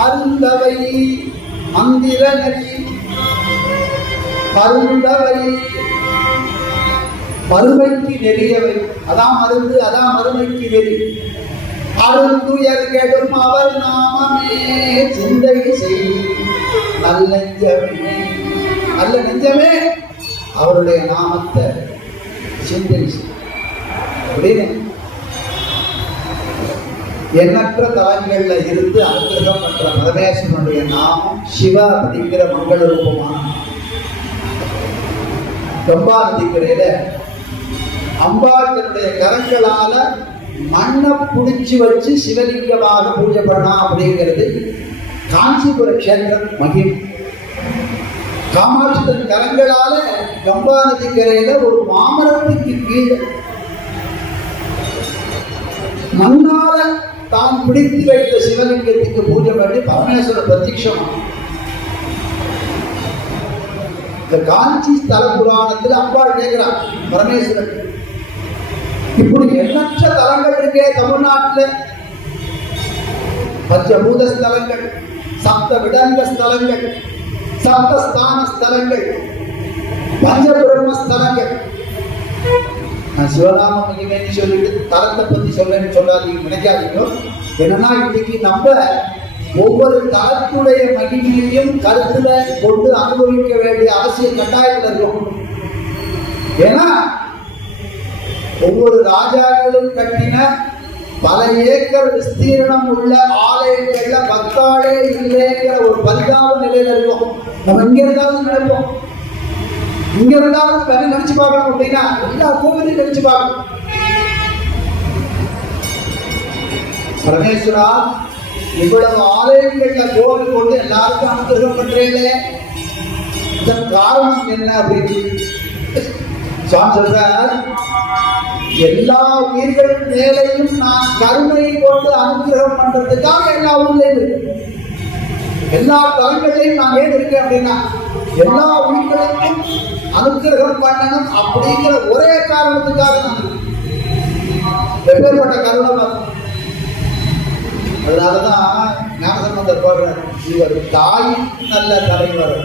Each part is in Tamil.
அருந்தவை மந்திர நதி மருந்தவை மறுமைக்கு நெறியவை. அதான் மருந்து அதான் மறுமைக்கு நெறி. அருந்துயர் கெடும் அவர் நாமமே. சிந்தை செய் நல்ல நெஞ்சமே. நல்ல நெஞ்சமே. அவருடைய நாமத்தை சிந்தை செய். அப்படின்னு எண்ணற்ற தலங்கள்ல இருந்து அனுகிரகம் பண்ற பரமேஸ்வரனுடைய நாமம் சிவா அப்படிங்கிற மங்கள ரூபமான கம்பா நதிக்கரையில அம்பாளுடைய கரங்களால மண்ணை புடிச்சு வச்சு சிவலிங்கமாக பூஜை பண்ணலாம் அப்படிங்கிறது காஞ்சிபுர கஷேத்திரம் மகிம். காமாட்சி தன் கரங்களால கம்பா நதிக்கரையில ஒரு மாமரத்துக்கு கீழே மண்ணால தான் பிடித்து வைத்த சிவலிங்கத்துக்கு பூஜை பண்ணி பரமேஸ்வரர் பிரத்யட்சம் இந்த காஞ்சி ஸ்தல புராணத்தில் அம்பாள் கேட்கிறார் பரமேஸ்வரன் இப்படி எண்ணற்ற தலங்கள் இருக்கே தமிழ்நாட்டில். பஞ்சபூத ஸ்தலங்கள் சப்த விடங்க ஸ்தலங்கள் சப்தஸ்தான ஸ்தலங்கள் பஞ்சபிரம்ம ஸ்தலங்கள் நான் சிவராம மகிமைன்னு சொல்லிட்டு தரத்தை பத்தி சொல்றேன்னு சொல்லாதீங்க நினைக்காதீங்க. என்னன்னா இன்னைக்கு நம்ம ஒவ்வொரு தரத்துடைய மகிமையையும் கருத்துல கொண்டு அனுபவிக்க வேண்டிய அவசிய கட்டாயத்தில் இருக்கும். ஏன்னா ஒவ்வொரு ராஜாக்களும் கட்டின பல ஏக்கர் விஸ்தீர்ணம் உள்ள ஆலயங்கள்ல பக்தாளே இல்லைங்கிற ஒரு பரிதாப நிலையில இருக்கும். நம்ம இங்க இருந்தாலும் நினைப்போம். இங்க இருந்தாலும் வேற நினைச்சு பார்க்கணும் அப்படின்னா எல்லா கோவிலையும் நினைச்சு பார்க்கணும். பரமேஸ்வரா இவ்வளவு ஆலயங்கள்ல கோவில் கொண்டு எல்லாருக்கும் அனுகிரகம் பண்றீங்களே இதன் காரணம் என்ன அப்படின்னு? சுவாமி சொல்றார் எல்லா உயிர்கள் மேலையும் நான் கருணையை கொண்டு அனுகிரகம் பண்றதுக்காக எல்லா ஊர்லயும் இருக்கு. எல்லா தலங்களையும் நான் ஏன் இருக்கேன் அப்படின்னா எல்லா உயிர்களுக்கும் அனுகிரகம் பண்ணணும் அப்படிங்கிற ஒரே காரணத்துக்காக நான் எப்பேற்பட்ட கருணை பாருங்க. அதனாலதான் ஞானசம்பந்தர் பாடுறார். இவர் தாய் நல்ல தலைவர்.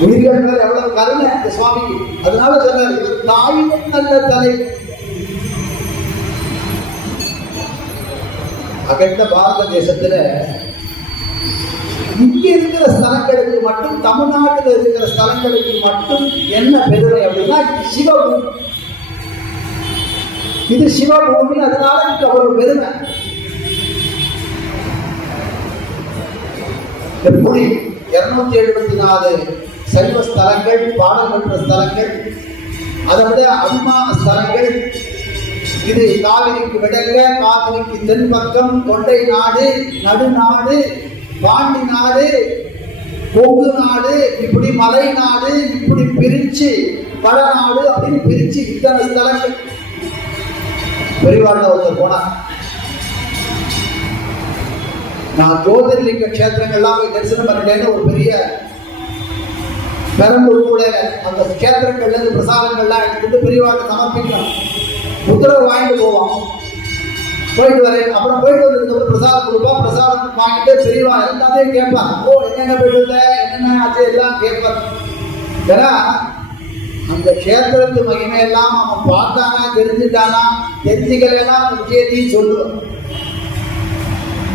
உயிர்கள் மேல எவ்வளவு கருணை இந்த சுவாமிக்கு அதனால சொன்னார் இவர் தாயும் நல்ல தலைவர் அகண்ட பாரத தேசத்துல இங்க இருக்கிற ஸ்தலங்களுக்கு மட்டும் தமிழ்நாட்டில் இருக்கிற ஸ்தலங்களுக்கு மட்டும் என்ன பெருமை அப்படின்னா சிவபூமி. இது சிவபூமி அதனால எனக்கு அவ்வளவு பெருமை. எப்படி இருநூத்தி எழுபத்தி நாலு சைவ ஸ்தலங்கள் பாடல் பெற்ற ஸ்தலங்கள் அதை விட அபிமான ஸ்தலங்கள் இது காவிரிக்கு விடங்க காவிரிக்கு தென்பக்கம் தொண்டை நாடு நடுநாடு பாண்டி நாடு கொங்கு நாடு இப்படி மலை நாடு இப்படி பிரிச்சு வடநாடு அப்படின்னு பிரிச்சு இத்தனை ஸ்தலங்கள். பெரியவாழ்ல ஒருத்தர் போனார். நான் ஜோதிர்லிங்க கஷேத்திரங்கள்லாம் போய் தரிசனம் பண்ணிட்டேன்னு ஒரு பெரிய பெரம்பூர் கூட அந்த கஷேத்திரங்கள்ல இருந்து பிரசாதங்கள்லாம் எடுத்துட்டு பெரியவாழ்ல சமர்ப்பிக்கலாம் உத்தரவு வாங்கிட்டு போவான் போயிட்டு வரேன். அப்புறம் போயிட்டு வந்ததுக்கு பிரசாதம் கொடுப்போம் பிரசாதம் வாங்கிட்டு பெரியவா எல்லாத்தையும் கேட்பான் ஓ என்னென்ன போயிட்டு வந்த? என்னென்ன ஆச்சு? எல்லாம் கேட்பான் ஏன்னா அந்த கஷேத்திரத்து மகிமையெல்லாம் அவன் பார்த்தானா தெரிஞ்சுட்டானா தெரிஞ்சுக்கலாம் அந்த விஷயத்தையும் சொல்லுவான்.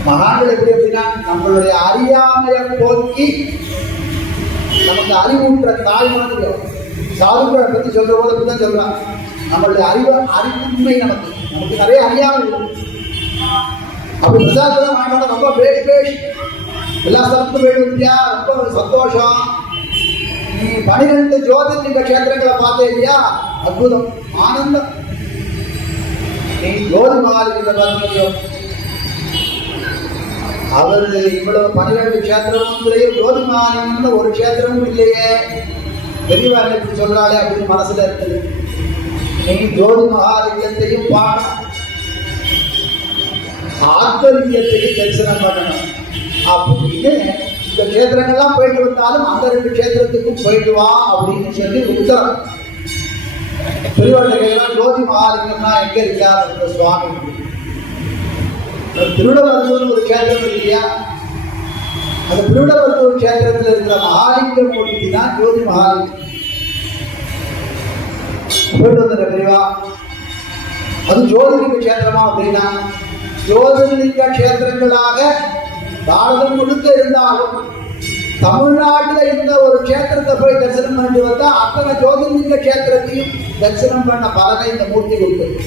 மகான்கள் எப்படி அப்படின்னா நம்மளுடைய அறியாமையை போக்கி நமக்கு அறிவுன்ற தாய் மாதிரி சாதுக்களை பற்றி சொல்கிற போது அப்படிதான் சொல்கிறான் நம்மளுடைய அறிவு அறிவின்மை நமக்கு நமக்கு நிறைய அறியாமல் இருக்கும் அப்படி பிரசாதம் வாங்கினோட ரொம்ப பேஷ் பேஷ் எல்லா ஸ்தலத்துக்கும் போயிட்டு வந்துட்டியா ரொம்ப சந்தோஷம். நீ பனிரெண்டு ஜோதிர்லிங்க கஷேத்திரங்களை பார்த்தே இல்லையா? அற்புதம் ஆனந்தம். நீ ஜோதி மகாலிங்க பார்த்தியோ அவர் இவ்வளவு பன்னிரண்டு கஷேத்திரமும் இல்லையே ஜோதி மகாலிங்கம்னு ஒரு கஷேத்திரமும் இல்லையே. பெரியவா இப்படி சொல்றாளே அப்படின்னு மனசுல இருக்குது. நீ ஜோதி மகாலிங்கத்தையும் பாடம் ஆத்மலிங்கத்தையும் தரிசனம் பண்ணணும். அப்படின்னு இந்த கஷேத்திரங்கள்லாம் போயிட்டு வந்தாலும் அந்த ரெண்டு கஷேத்திரத்துக்கும் போயிட்டு வா அப்படின்னு சொல்லி உத்தரம். பெரியவர்கள் ஜோதி மகாலிங்கம்னா எங்க இருக்கார் அந்த சுவாமி திருவிடவர்த்தூர் ஒரு கேந்திரம் இல்லையா? அந்த திருடவர்த்தூர் கேந்திரத்தில் இருக்கிற மகாலிங்க மூர்த்தி தான் ஜோதி மகாலிங்கம். போயிட்டு வந்துடுற பெரியவா. அது ஜோதிலிங்க கஷேத்திரமா அப்படின்னா ஜோதிர்லிங்க கஷேத்திரங்களாக பாரதம் முழுக்க இருந்தாலும் தமிழ்நாட்டில் இந்த ஒரு கஷேத்திரத்தை போய் தரிசனம் பண்ணிட்டு வந்தா அத்தனை ஜோதிர்லிங்க கஷேத்திரத்தையும் தரிசனம் பண்ண பலனை இந்த மூர்த்தி கொடுக்குது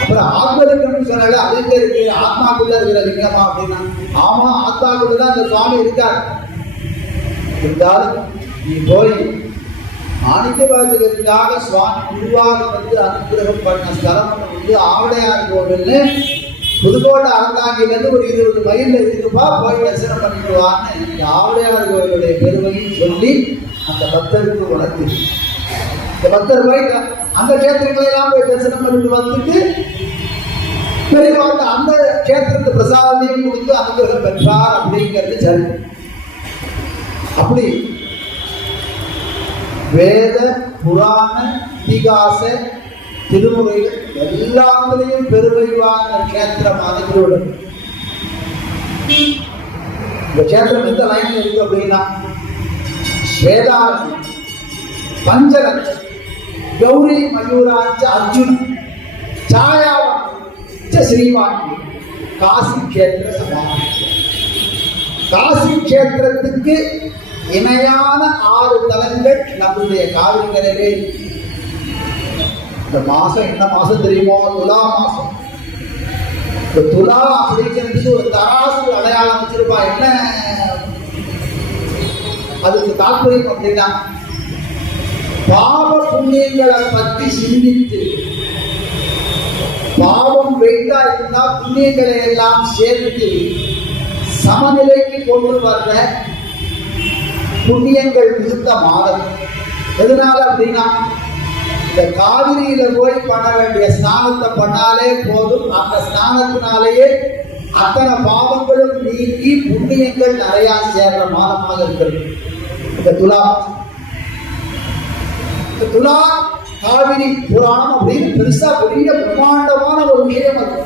அப்புறம் ஆத்மலிங்கம்னு சொன்னால அது எங்க இருக்கு. ஆத்மாக்குள்ள இருக்கிற லிங்கமா அப்படின்னா ஆமா ஆத்மாக்குள்ள தான் இந்த சுவாமி இருக்கார். இருந்தாலும் நீ போய் மாணிக்க சுவாமி குருவாக வந்து அனுகிரகம் பண்ண ஸ்தலம் வந்து ஆவடையார் கோவில்னு. புதுக்கோட்டை அறந்தாங்கிலேருந்து ஒரு இருபது மைல்ல இருக்குப்பா போய் தரிசனம் பண்ணிட்டு வான்னு இந்த ஆவடையார் கோவிலுடைய பெருமையும் சொல்லி அந்த பக்தருக்கு வளர்த்து. இந்த பக்தர் போய் அந்த கேத்திரங்களெல்லாம் போய் தரிசனம் பண்ணிட்டு வந்துட்டு பெரியவா வந்து அந்த கேத்திரத்து பிரசாதத்தையும் கொடுத்து அனுகிரகம் பெற்றார் அப்படிங்கிறது சரி. அப்படி வேத புராண இதிகாச திருமுறைகள் எல்லாத்திலையும் பெருமைவான கேத்திரம் அதுகளோட இந்த கேத்திரம் எந்த லைன்ல இருக்கு அப்படின்னா? பஞ்சரத் கௌரி மயூராஞ்ச அர்ஜுன் சாயாவன் ச ஸ்ரீவாணி காசி கேத்திர சமாதி காசி கேத்திரத்துக்கு இணையான ஆறு தலங்கள் நம்முடைய காவிரிகளிலே இந்த மாசம் என்ன மாசம் தெரியுமோ? துலா மாசம். இந்த துலா அப்படிங்கிறது ஒரு தராசு அடையாளம் வச்சிருப்பா. என்ன? அதுக்கு தாற்பயம் அப்படின்னா பாவ புண்ணியங்களை பத்தி சிந்தித்து பாவம் வெயிட்டா இருந்தா புண்ணியங்களை எல்லாம் சேர்த்து சமநிலைக்கு கொண்டு வர்ற புண்ணியங்கள் மிகுந்த மாதம். எதனால அப்படின்னா இந்த காவிரியில போய் பண்ண வேண்டிய ஸ்நானத்தை பண்ணாலே போதும். அந்த ஸ்நானத்தினாலேயே அத்தனை பாவங்களும் நீக்கி புண்ணியங்கள் நிறைய சேர்ற மாதமாக இருக்கிறது. இந்த துலா. இந்த துலா காவிரி புராணம் அப்படின்னு பெருசா பெரிய பிரம்மாண்டமான ஒரு விஷயம் அது.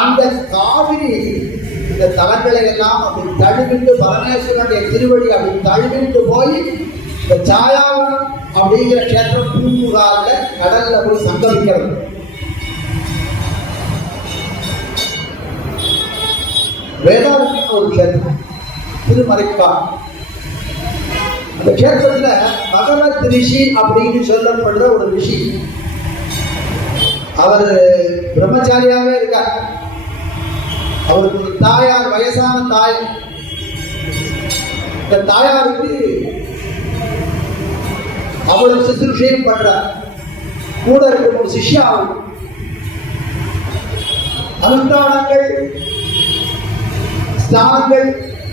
அந்த காவிரி இந்த தலங்களை எல்லாம் அப்படி தழுவிட்டு பரமேஸ்வரனுடைய திருவடி அப்படி தழுவிட்டு போய் இந்த சாயாவனம் அப்படிங்கிற கஷேத்திரம் பூங்குகால கடல்ல போய் சங்கமிக்கிறது. வேதாரண்யம் ஒரு கஷேத்திரம் திருமறைப்பா அந்த கஷேத்திரத்துல பகவத் ரிஷி அப்படின்னு சொல்லப்படுற ஒரு ரிஷி. அவர் பிரம்மச்சாரியாவே இருக்கார். அவருக்கு ஒரு தாயார் வயசான தாய். இந்த தாயாருக்கு அவளுக்கு சுசுருஷையும் பண்றார். கூட இருக்கும் ஒரு சிஷ்யா அவள் அனுஷ்டானங்கள் ஸ்நானங்கள்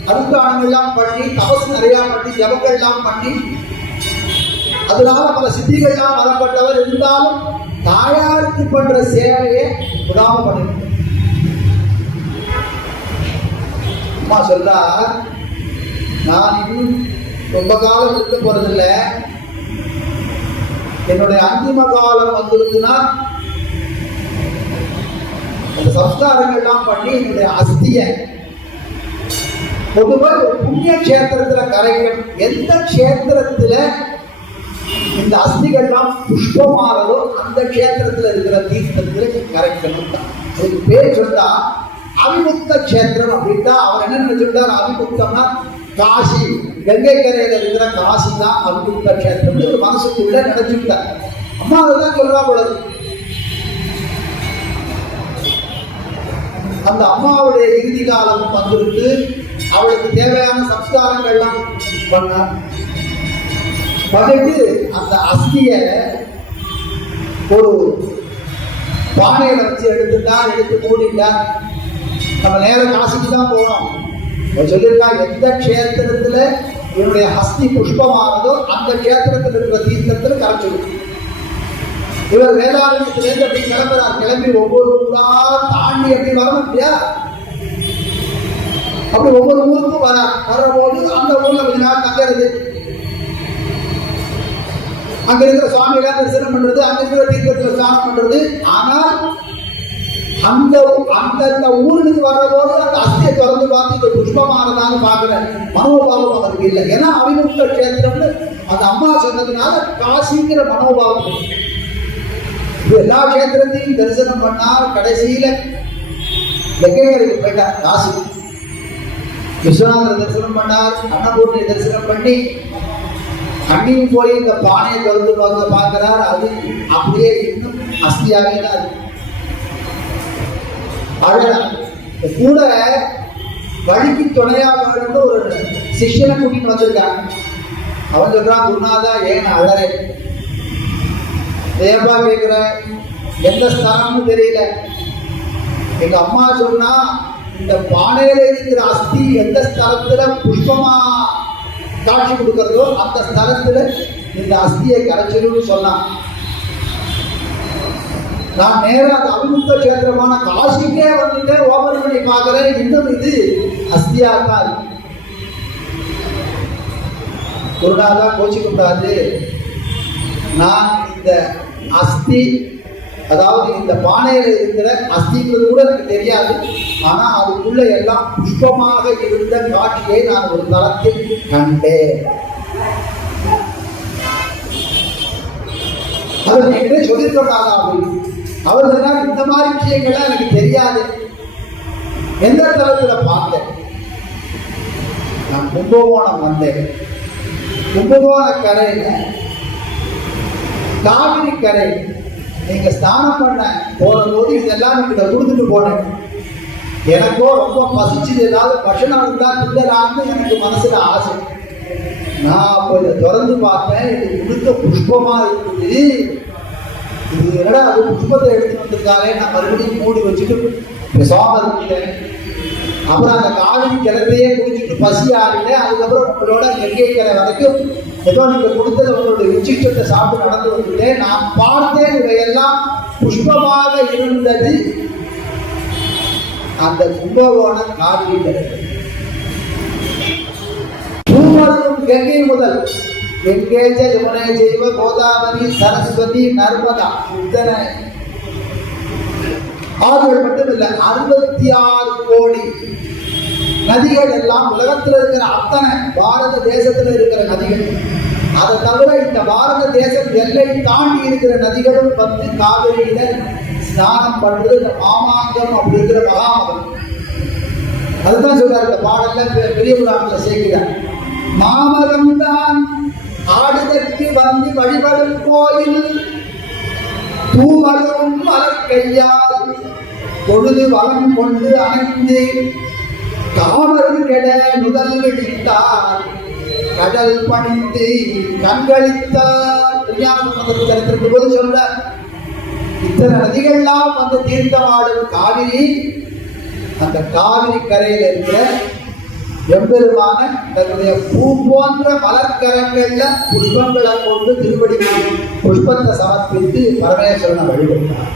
அனுஷ்டானங்கள்லாம் பண்ணி தபசு நிறையா பண்ணி ஜபங்கள்லாம் பண்ணி அதனால பல சித்திகள்லாம் வரப்பட்டவர் இருந்தாலும் தாயாருக்கு பண்ற சேவையை விடாம பண்ணிட்டு அம்மா சொல்றா நான் இன்னும் ரொம்ப காலம் இருக்க போறதில்ல. என்னுடைய அந்திம காலம் வந்திருக்குன்னா அந்த சம்ஸ்காரங்கள்லாம் பண்ணி என்னுடைய அஸ்தியை. பொதுவாக ஒரு புண்ணிய கஷேத்திரத்தில் கரைகள் எந்த கஷேத்திரத்தில் இந்த அஸ்திகள்லாம் புஷ்பமானதோ அந்த கஷேத்திரத்தில் இருக்கிற தீர்த்தத்தில் கரைக்கணும் அதுக்கு பேர் சொன்னா அபிமுக்த கஷேத்திரம் அப்படின்னா அவர் என்ன நினைச்சுட்டார் அபிமுக்தம்னா காசி. கங்கை கரையில் இருக்கிற காசி தான் அபிமுக்த கஷேத்திரம் ஒரு மனசுக்குள்ள நினைச்சுட்டார் அம்மா அதுதான் சொல்றா பொழுது அந்த அம்மாவுடைய இறுதி காலம் வந்திருக்கு அவளுக்கு தேவையான சம்ஸ்காரங்கள்லாம் பண்ணார். பண்ணிட்டு அந்த அஸ்திய ஒரு பானையில வச்சு எடுத்துட்டார் எடுத்து மூடிட்டார் நம்ம நேரம் காசிக்கு தான் போகணும் சொல்லியிருக்கா எந்த க்ஷேத்திரத்துல இவனுடைய ஹஸ்தி புஷ்பமானதோ அந்த க்ஷேத்திரத்தில் இருக்கிற தீர்த்தத்தில் கரைச்சிடும். இவர் வேதாரண்யத்திலேருந்து அப்படி கிளம்புறார். கிளம்பி ஒவ்வொரு ஊரா தாண்டி அப்படி வரணும் இல்லையா? அப்படி ஒவ்வொரு ஊருக்கும் வர வரும்போது அந்த ஊர்ல கொஞ்ச நாள் தங்கிறது. அங்க இருக்கிற சுவாமியெல்லாம் தரிசனம் பண்றது அங்க இருக்கிற தீர்த்தத்தில் ஸ்நானம் பண்றது. ஆனால் அந்த அந்தந்த ஊருக்கு வர்றதோடு அந்த அஸ்தியை திறந்து பார்த்து இந்த புஷ்பமானதான்னு பார்க்கிற மனோபாவம் அவருக்கு இல்லை. ஏன்னா அவிமுக்த கஷேத்திரம்னு அந்த அம்மா சொன்னதுனால காசிங்கிற மனோபாவம் எல்லா கஷேத்திரத்தையும் தரிசனம் பண்ணால் கடைசியில வெங்கையருக்கு போயிட்டார் காசி. விஸ்வநாதர் தரிசனம் பண்ணார் அன்னபூர்ணி தரிசனம் பண்ணி அங்கேயும் போய் இந்த பானையை திறந்து பார்க்க பார்க்கிறார். அது அப்படியே இன்னும் அஸ்தியாகவே தான் இருக்கு அழகா கூட வழிக்கு துணையாக வேணும்னு ஒரு சிஷ்யனை கூட்டிட்டு வந்திருக்காங்க. அவன் சொல்றான் குருநாதா ஏன் அழறே? அழறேன் ஏன்பா கேட்குற எந்த ஸ்தானம்னு தெரியல. எங்க அம்மா சொன்னா இந்த பானையில இருக்கிற அஸ்தி எந்த ஸ்தலத்துல புஷ்பமா காட்சி கொடுக்கறதோ அந்த ஸ்தலத்துல இந்த அஸ்தியை கரைச்சிடும் சொன்னான். நான் நேராக அபிமுக கேந்திரமான காசிக்கே வந்துட்டு ஓபன் பண்ணி பார்க்கிறேன். இன்னும் இது அஸ்தியா தான் இருக்கு. குருநாதா கோச்சிக்கூடாது நான் இந்த அஸ்தி அதாவது இந்த பானையில் இருக்கிற அஸ்திங்கிறது கூட எனக்கு தெரியாது. ஆனால் அதுக்குள்ள எல்லாம் புஷ்பமாக இருந்த காட்சியை நான் ஒரு தளத்தில் கண்டேன். அவர் என்கிட்ட சொல்லியிருக்கிறாங்க அப்படின்னு அவர் சொன்னார் இந்த மாதிரி விஷயங்கள்லாம் எனக்கு தெரியாது. எந்த தளத்தில் பார்த்தேன்? நான் கும்பகோணம் வந்தேன். கும்பகோண கரையில் காவிரி கரை. நீங்க ஸ்நானம் பண்ண போன போது இதெல்லாம் என்கிட்ட கொடுத்துட்டு போனேன். எனக்கோ ரொம்ப பசிச்சுது. ஏதாவது பஷனம் இருந்தா திங்கலாம்னு எனக்கு மனசுல ஆசை. நான் அப்போ இதை திறந்து பார்த்தேன். இது கொடுத்த புஷ்பமா இருக்குது இது என்னடா அது குடும்பத்தை எடுத்துட்டு வந்திருக்காரே? நான் மறுபடியும் மூடி வச்சுட்டு பேசாம இருந்துட்டேன் அப்புறம் அந்த காவிரி கிணத்தையே குடிச்சிட்டு பசி ஆறிட்டேன் அதுக்கப்புறம் உங்களோட கெங்கை கரை வரைக்கும் ஏதோ நீங்க கொடுத்தது உங்களுடைய உச்சிஷ்டத்தை சாப்பிட்டு நடந்து வந்துட்டேன். நான் பார்த்தேன் இவையெல்லாம் புஷ்பமாக இருந்தது. அந்த கும்பகோண காவிரி கரை பூமரும் கங்கை முதல்? எங்கே யமுனை ஜெய்வ கோதாவரி சரஸ்வதி நர்மதா இத்தனை ஆறுகள் மட்டுமில்லை அறுபத்தி ஆறு கோடி நதிகள் எல்லாம் உலகத்தில் இருக்கிற அத்தனை பாரத தேசத்தில் இருக்கிற நதிகள். அதை தவிர இந்த பாரத தேசம் எல்லை தாண்டி இருக்கிற நதிகளும் வந்து காவிரியில ஸ்நானம் பண்றது இந்த மாமாங்கம் அப்படிங்கிற மகாமகம். அதுதான் சொல்றாரு இந்த பாடல்ல பெரிய புராணத்துல சேர்க்கிறார். மாமகம் தான் ஆடுதற்கு வந்து வழிபடும் கோயில் தூமரும் மலக்கையால் பொழுது வளம் கொண்டு அணைந்து காமர் கெட முதல் விடித்தார். கடல் பணிந்து கண்களித்தார் திருஞானசம்பந்தர் போது சொல்ற இத்தனை நதிகள்லாம் வந்து தீர்த்தமாடும் காவிரி அந்த காவிரி கரையில் இருக்கிற எம்பெருமான தன்னுடைய பூ போன்ற மலர்கரங்கள்ல புஷ்பங்களை கொண்டு திருப்படி புஷ்பத்தை சமர்ப்பித்து பரமேஸ்வரனை வழிபட்டார்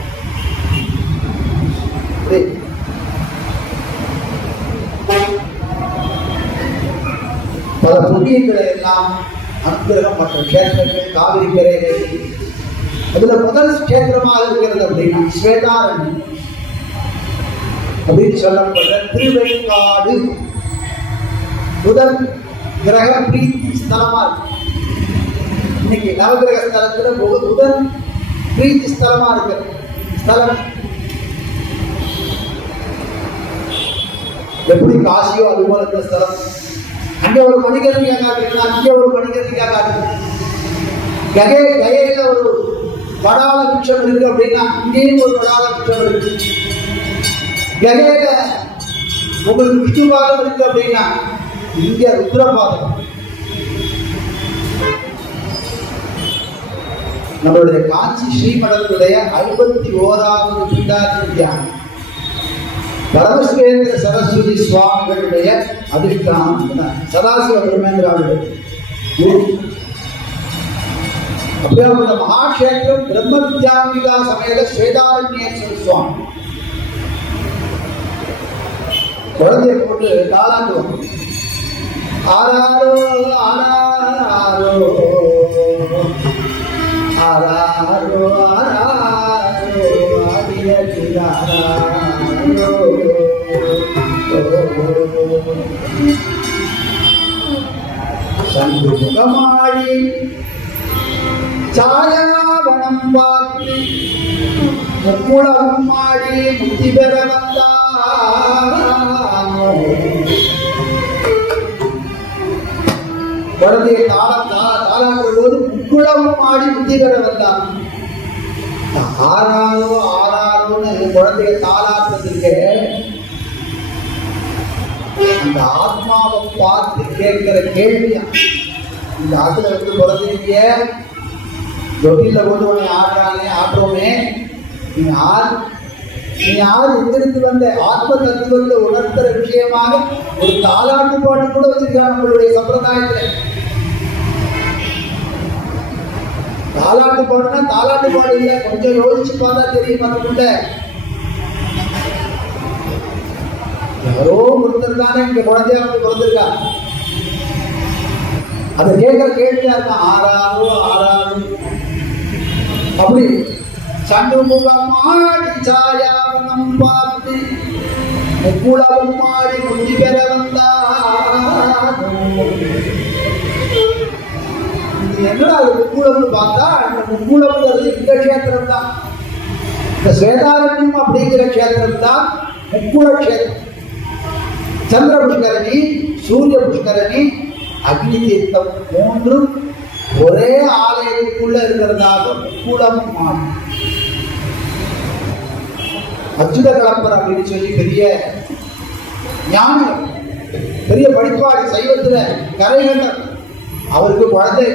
பல புண்ணியங்களை எல்லாம் அனுகிரகம் மற்ற கஷேத்திரங்கள் காவிரி கரைகள். அதுல முதல் கஷேத்திரமாக இருக்கிறது அப்படின்னா ஸ்வேதாரண்யம் அப்படின்னு சொல்லப்பட்ட திருவெண்காடு புதன் கிரக பிரீத்தி ஸ்தலமா இருக்கு இன்னைக்கு நவகிரக ஸ்தலத்துல போது புதன் பிரீத்தி ஸ்தலமா இருக்கு. ஸ்தலம். எப்படி காசியோ அது போல இருக்கிற ஸ்தலம்? அங்க ஒரு மணிகர்ணியா காட்டுறீங்களா அங்க ஒரு மணிகர்ணியா காட்டுறது ககை ககையில ஒரு வடால குற்றம் இருக்கு அப்படின்னா இங்கேயும் ஒரு வடால குற்றம் இருக்கு. ககையில உங்களுக்கு விஷ்ணுபாதம் இருக்கு அப்படின்னா இங்க ருத்ரபாதம் நம்மளுடைய காஞ்சி ஸ்ரீமடத்துடைய ஐம்பத்தி ஓராவது பிண்டாதி தியானம் பரமசிவேந்திர சரஸ்வதி சுவாமிகளுடைய அதிஷ்டானம் சதாசிவ பிரமேந்திராவுடைய குரு அப்படியாப்பட்ட மகாக்ஷேத்திரம் பிரம்ம வித்யாம்பிகா சமேத ஸ்வேதாரண்யேஸ்வர சுவாமி. குழந்தைய போட்டு காலாண்டு தாளாட்டுவோம் ஆராரோ ஆராரோ ஆராரோ ஆராரோ ஆடியதிராரோ சங்கு சாயாவனம் பார்த்து முக்குளம் மாடி முத்தி பெற வந்தார். குழந்தையை தாள தா- தாளாட்டுற போது முக்குளம் பெற வந்தான். ஆறாரோ ஆறாரோன்னு குழந்தைய தாளாட்டுறதுக்கு அந்த ஆத்மாவை பார்த்து கேட்கிற கேள்வியா இந்த ஆத்துல வந்து குழந்தைங்க தொட்டில கொண்டு உன்னை ஆடுறானே ஆட்டுறோமே நீ யார் நீ யார் எங்கிருந்து வந்த? ஆத்ம தத்துவத்தை உணர்த்துற விஷயமாக ஒரு தாலாட்டு பாட்டு கூட வச்சிருக்காங்க நம்மளுடைய சம்பிரதாயத்துல. தாலாட்டு பாடுனா தாலாட்டு பாடு இல்ல. கொஞ்சம் யோசிச்சு பார்த்தா தெரியும் அதுக்குள்ள யாரோ ஒருத்தர் தானே இங்க குழந்தையா வந்து பிறந்திருக்கா? அதை கேட்கிற கேள்வியா இருக்கா? ஆறாரோ ஆறாரோ. அப்படி சண்டு முகமாடி சாயாவனம் பார்த்து முக்குளம் மாடி முந்தி பெற வந்தான் என்னடா அது முக்குளம்னு பார்த்தா அந்த முக்குளம்ங்கிறது இந்த கஷேத்திரம் தான். இந்த ஸ்வேதாரண்யம் அப்படிங்கிற கஷேத்திரம் தான் முக்குள கஷேத்திரம் சந்திர புஷ்கரணி சூரிய புஷ்கரணி அக்னி தீர்த்தம் மூன்றும் ஒரே ஆலயத்துக்குள்ள இருக்கிறதாக குளம் மாறும் அச்சுத கலப்பர் அப்படின்னு சொல்லி பெரிய ஞானி பெரிய படிப்பாளி சைவத்துல கரைகண்டர் அவருக்கு குழந்தை.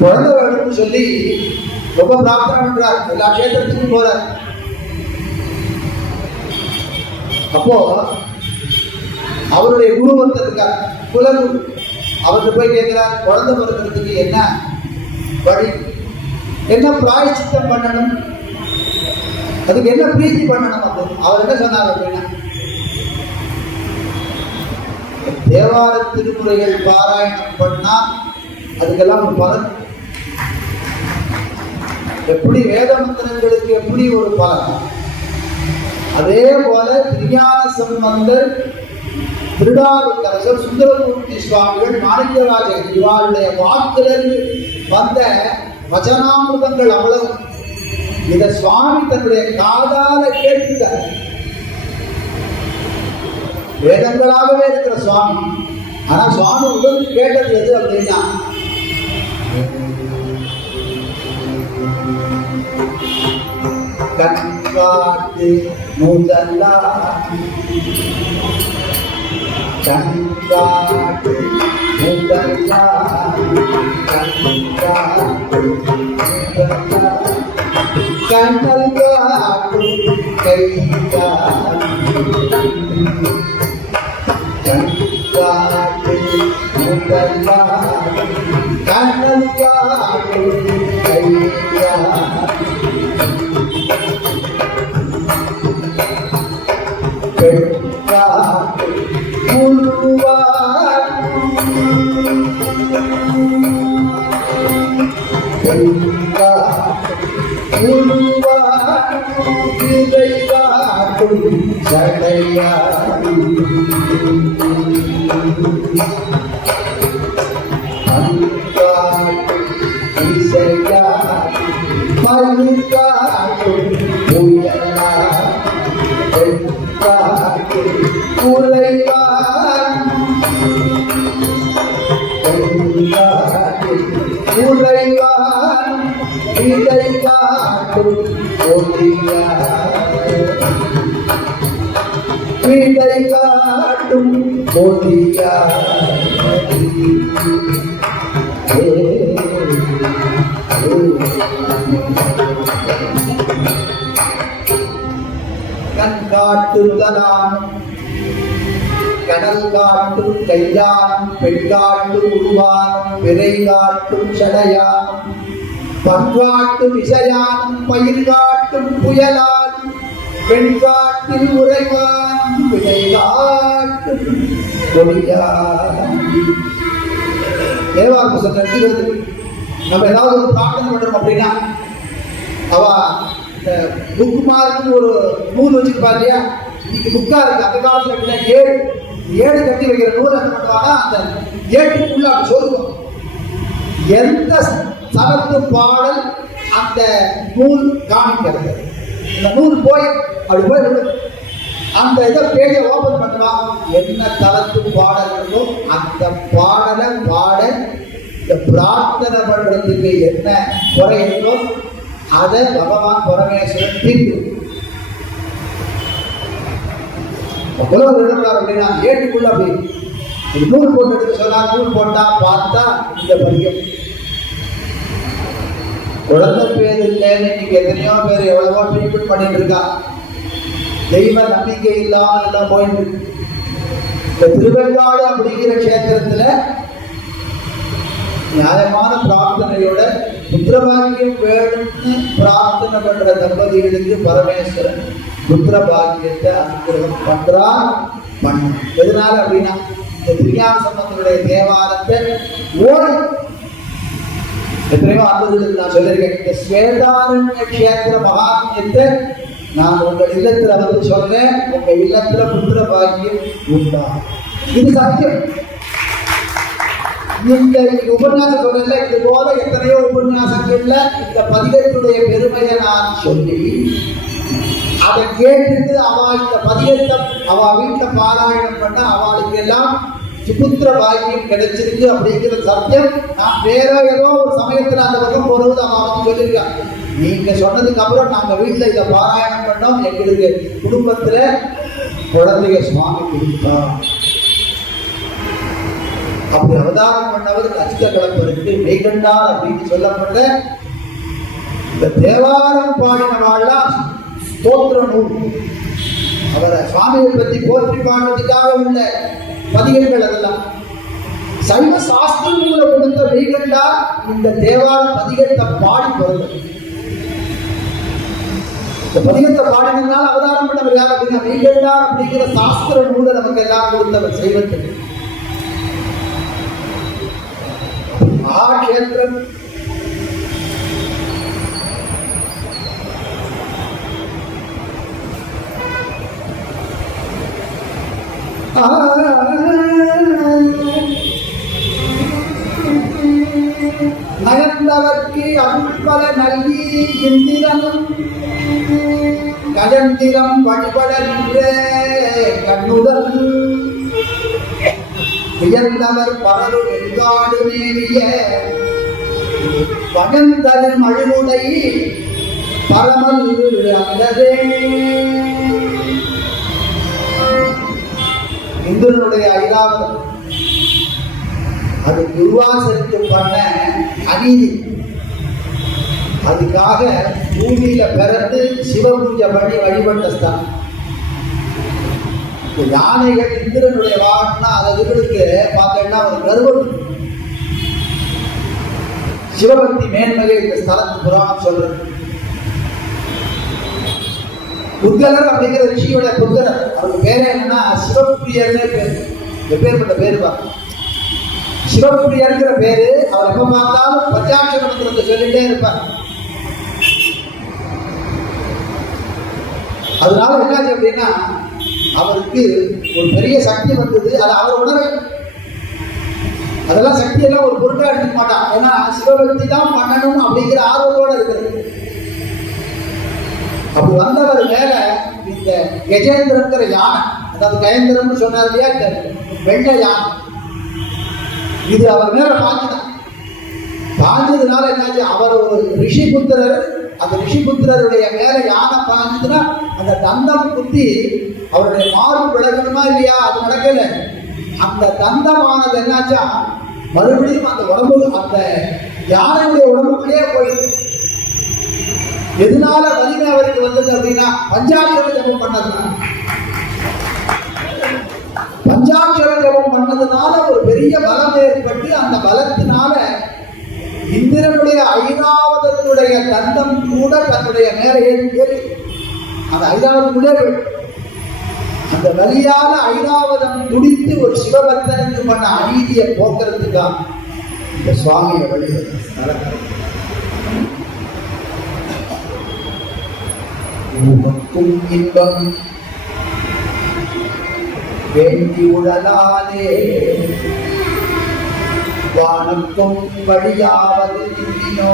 குழந்தை வேணும்னு சொல்லி ரொம்ப பிரார்த்தனை பண்றார். எல்லா கேத்திரத்துக்கும் போறார் அப்போ அவருடைய குரு ஒருத்தர் இருக்கார். குலகுரு. அவர்கிட்ட போய் கேட்கிறார் குழந்தை பிறக்கிறதுக்கு என்ன வழி? என்ன பிராயச்சித்தம் பண்ணணும்? அதுக்கு என்ன பிரீத்தி பண்ணணும் அப்படின்னு அவர் என்ன சொன்னார் அப்படின்னா தேவார திருமுறைகள் பாராயணம் பண்ணா அதுக்கெல்லாம் ஒரு பலன். எப்படி வேத மந்திரங்களுக்கு எப்படி ஒரு பலன்? அதே போல திருஞான சம்பந்தர் திருடாவுக்கரசர் சுந்தரமூர்த்தி சுவாமிகள் மாணிக்கராஜர் இவாளுடைய வாக்கிலிருந்து வந்த வச்சனாமிருதங்கள் அவ்வளவு இத சுவாமி தன்னுடைய காதால கேட்டுட்டார். வேதங்களாகவே இருக்கிற சுவாமி. ஆனா சுவாமி உடல் கேட்டது எது அப்படின்னா கண்காட்டு முதல்லா கண்காட்டு Canta, canta, canta, canta, canta, canta, canta, canta, canta, canta, canta, இதை காட்டும் ஒளியார் கண் காட்டுதலான் கடல் காட்டும் கையான் பெண் காட்டு உருவான் பிறை காட்டும் சடையான். பண்பாட்டு இசையான் பயிர் காட்டும் புயலான் பெண் காட்டில் உறைவான். தேவாக்கு காட்டும் கொடியான் நம்ம ஏதாவது ஒரு பிரார்த்தனை பண்றோம் அப்படின்னா அவ இந்த புக் மார்க்னு ஒரு நூல் வச்சிருப்பா இல்லையா இன்னைக்கு புக்கா இருக்கு அந்த காலத்துல எப்படின்னா ஏழு ஏழு கட்டி வைக்கிற நூல் என்ன பண்ணுவாங்கன்னா அந்த ஏட்டுக்குள்ள அப்படி சொல்லுவோம் எந்த சரத்து பாடல் அந்த நூல் காணிக்கிறது இந்த நூல் போய் அப்படி போய் அந்த இதை பேஜை ஓபன் பண்ணுவான் என்ன தளத்து பாடல் இருக்கோ அந்த பாடலை பாட இந்த பிரார்த்தனை பண்றதுக்கு என்ன குறை இருக்கோ அதை பகவான் பரமேஸ்வரன் தீர்த்து புலவர் எழுதுறாரு அப்படின்னா ஏட்டுக்குள்ள அப்படி? ஒரு நூல் போட்டு எடுத்து சொன்னா நூல் போட்டா பார்த்தா இந்த பதியம் குழந்தை பேர் இல்லைன்னு இன்னைக்கு எத்தனையோ பேர் எவ்வளவோ ட்ரீட்மெண்ட் பண்ணிட்டு இருக்கா. தெய்வ நம்பிக்கை இல்லாம எல்லாம் போயிட்டு இந்த திருவெண்காடு அப்படிங்கிற கஷேத்திரத்துல நியாயமான பிரார்த்தனையோட புத்திரபாக்கியம் வேணும்னு பிரார்த்தனை பண்ற தம்பதிகளுக்கு பரமேஸ்வரன் புத்திர பாக்கியத்தை அனுகிரகம் பண்றார் பண்ண எதனால அப்படின்னா இந்த திரியான சம்பந்தனுடைய தேவாரத்தை ஓடி. எத்தனையோ ஆண்டுகளுக்கு நான் சொல்லியிருக்கேன். இந்த ஸ்வேதாரண்ய கஷேத்திர மகாத்மியத்தை நான் உங்கள் இல்லத்துல வந்து சொன்னேன் உங்க இல்லத்துல புத்திர பாக்கியம் உண்டா? இது சத்தியம். இந்த உபன்யாசம் சொல்லல இது போல எத்தனையோ உபன்யாசங்கள்ல இந்த பதிகத்துடைய பெருமையை நான் சொல்லி அதை கேட்டுட்டு அவ இந்த பதிகத்தை அவ வீட்டுல பாராயணம் பண்ண அவளுக்கு எல்லாம் சுபுத்திர பாக்கியம் கிடைச்சிருக்கு அப்படிங்கிற சத்தியம். நான் வேற ஏதோ ஒரு சமயத்துல அந்த பக்கம் போறது அவன் வந்து சொல்லியிருக்கான் நீங்க சொன்னதுக்கு அப்புறம் நாங்க வீட்டுல இதை பாராயணம் பண்ணோம். எங்களுக்கு குடும்பத்துல குழந்தைய சுவாமி கொடுத்தோம் அப்படி அவதாரம் பண்ணவர் கச்சித கலப்பருக்கு மெய்கண்டார் அப்படின்னு சொல்லப்பட்ட இந்த தேவாரம் பாடினவாள்லாம் ஸ்தோத்திர நூல். அவரை சுவாமியை பற்றி போற்றி பாடுறதுக்காக உள்ள பதிகங்கள் அதெல்லாம். சைவ சாஸ்திரங்களை கொடுத்த மெய்கண்டார் இந்த தேவார பதிகத்தை பாடி பிறந்தது இந்த பதிகத்தை பாடினதுனால அவதாரம் பண்ணவர் யார் அப்படின்னா மெய்கண்டார் அப்படிங்கிற சாஸ்திர நூலை நமக்கு எல்லாம் கொடுத்தவர் சைவத்துக்கு மகாக்ஷேத்திரம் நயந்தவர்க்கு அன்பல நல்கி இந்திரன் அகந்திரம் வழிபட நின்ற வியந்தவர் பலரும் வெண்காடு மேவிய வகந்தரின் மழுவுடை பரமல் அந்ததே. இந்திரனுடைய ஐராவதம். அது துர்வாசனுக்கு பண்ண அநீதி. அதுக்காக பூமியில பிறந்து சிவபூஜை பண்ணி வழிபட்ட ஸ்தானம் யானைகள் இந்திரனுடைய வாகனா அது இதுகளுக்கு பார்த்தீங்கன்னா ஒரு கர்வம். சிவபக்தி மேன்மையை இந்த ஸ்தலத்து புராணம் சொல்றது. புத்தகர் அப்படிங்கிற ரிஷியோட புத்தகர் அவருக்கு பேரே என்னன்னா சிவப்பிரியர்னு பேர். எப்பேற்பட்ட பேர் பாருங்க சிவப்பிரியர்ங்கிற பேரு அவர் எப்ப பார்த்தாலும் பஞ்சாட்சர மந்திரத்தை சொல்லிட்டே இருப்பார். அதனால என்னாச்சு அப்படின்னா அவருக்கு ஒரு பெரிய சக்தி வந்தது. அது அவர் உணர அதெல்லாம் சக்தி எல்லாம் ஒரு பொருட்டா எடுத்துக்க மாட்டான். ஏன்னா சிவபக்தி தான் பண்ணணும் அப்படிங்கிற ஆர்வத்தோட இருக்கிறது அப்படி வந்தவர் மேல இந்த கஜேந்திரங்கிற யானை அதாவது கஜேந்திரம்னு சொன்னார் இல்லையா இந்த யானை. இது அவர் மேல பாஞ்சுதான் பாஞ்சதுனால என்னாச்சு? அவர் ஒரு ரிஷி புத்திரர் அந்த ரிஷிபுத்திரருடைய மேல யானை பாஞ்சதுன்னா அந்த தந்தம் குத்தி அவருடைய மார்பு விளக்கணுமா இல்லையா? அது நடக்கல. அந்த தந்தமானது என்னாச்சா? மறுபடியும் அந்த உடம்பு அந்த யானையுடைய உடம்புக்குள்ளே போயிடுது. எதனால வலிமை அவருக்கு வந்தது அப்படின்னா பஞ்சாட்சர ஜபம் பண்ணதுனால. பஞ்சாட்சர ஜபம் பண்ணதுனால ஒரு பெரிய பலம் ஏற்பட்டு அந்த பலத்தினால இந்திரனுடைய ஐராவதனுடைய தந்தம் கூட தன்னுடைய மேல ஏறி ஏறி. அந்த ஐராவதனுடைய அந்த வழியால ஐராவதம் துடித்து ஒரு சிவபக்தனுக்கு பண்ண அநீதியை போக்குறதுக்காக இந்த சுவாமியை வழி உமக்கும் இன்பம். வேண்டி உடலாலே வானுக்கும் வழியாவது நின்றினோ?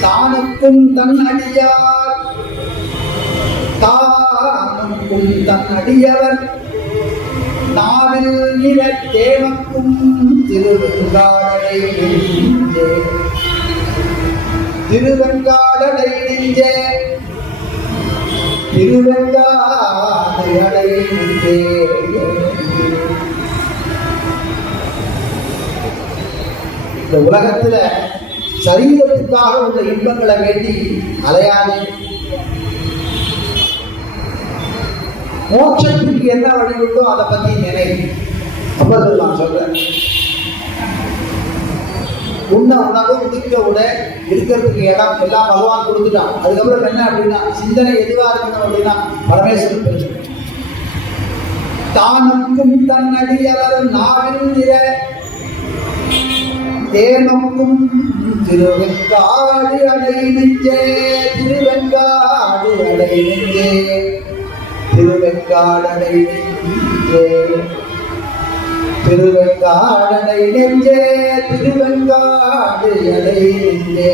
தானுக்கும் தன் அடியார். தானுக்கும் தன் அடியவர். நாவில் நிற தேவக்கும் திருவெங்காடலை நெஞ்சே திருவெங்காடலை நெஞ்சே திருவெங்காடலை நெஞ்சே இந்த உலகத்துல சரீரத்துக்காக உள்ள இன்பங்களை வேண்டி அலையாதே. மோட்சத்துக்கு என்ன வழி உண்டோ அதை பத்தி நினை. அப்ப நான் சொல்றேன். உன்ன உணவு உடுக்க உட இருக்கிறதுக்கு இடம் எல்லாம் பகவான் கொடுத்துட்டான். அதுக்கப்புறம் என்ன அப்படின்னா சிந்தனை எதுவா இருக்கணும் அப்படின்னா பரமேஸ்வரன் பிரச்சனை தானுக்கும் தன் நாவின் திற நிற திருவெங்காடு அடை நெஞ்சே திருவெங்காடு அடை நெஞ்சே திருவெங்காடனை நெஞ்சே திருவெங்காடனை நெஞ்சே திருவெங்காடு அடை நெஞ்சே